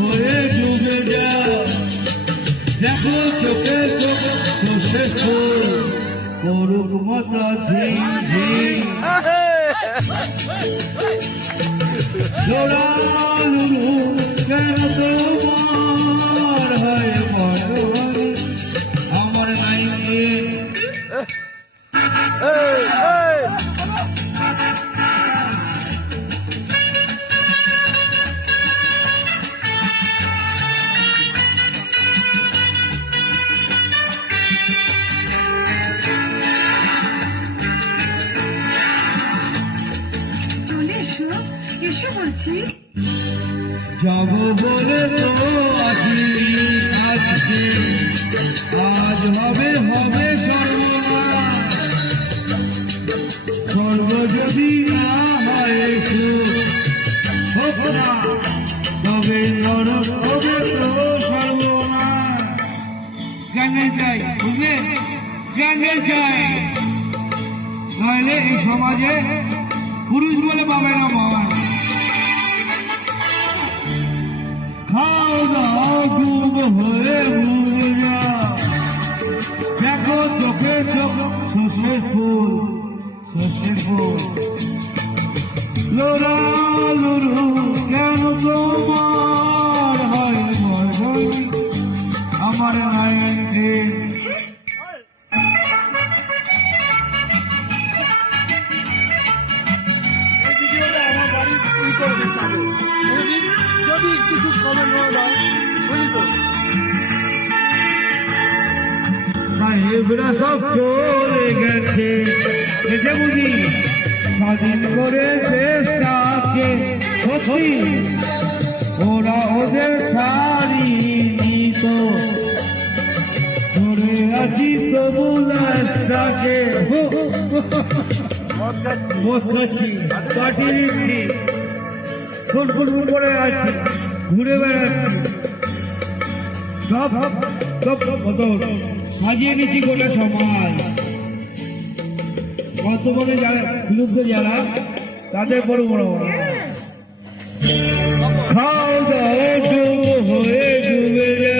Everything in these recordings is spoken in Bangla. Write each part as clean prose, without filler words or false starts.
হয়ে ডুবে যা দেখো চোখে চোখ বসে করুক মাতা ঝিঝি জোড়ালুরু কেন তোমার হয় মরণ আমার নাই এসে বলছি যাব বলে তো আছি আজকে আজ হবে হবে স্বর্গ যদি না হয় সুখ তবে নরক হবে তো সর্বনাশ স্ক্যান্ডেল চাই বুঝলে স্ক্যান্ডেল চাই নইলে এই সমাজে পুরুষ বলে পাবে না বাবা খাও দাও ডুব হয়ে ডুবে যা দেখো চোখে চোখ শস্যের ফুল লোরা লুরু কেন তোমার হয় আমার নাই যদি কিছু কমে না দাও বুঝলি তো সাহেবরা সব চলে গেছে এসে বুঝি স্বাধীন করে দেশটাকে সত্যি ওরা ওদের ছাড়িনি তো ধরে আছি তবু লাশটাকে মদ খাচ্ছি কাটি নিচ্ছি ফুটফুট করে আছি ঘুরে বেড়াচ্ছি সব সাজিয়ে নিচ্ছি গোটা সমাজ বর্তমানে যারা বিরুদ্ধ যারা তাদের বড় বড় খাও দাও ডুব হয়ে ডুবে যা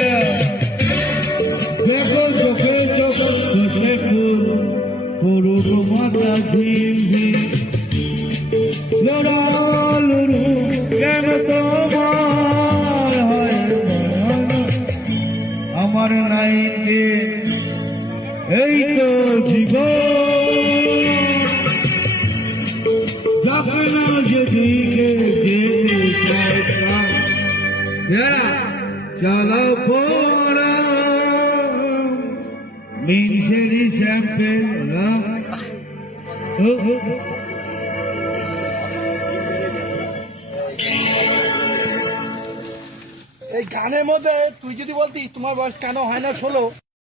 দেখো চোখে চোখ শস্যে ফুল করুক মাতা ঝিমঝিম লড়ালুরু কেন তোমার হয় আমার নাই এই তো জীবন যাবে না যেদিকে যেতে চাই চলো পড়া মিনসেরি শ্যাম্পেল এই গানের মধ্যে তুই যদি বলতিস তোমার বয়স কেন হয় না 16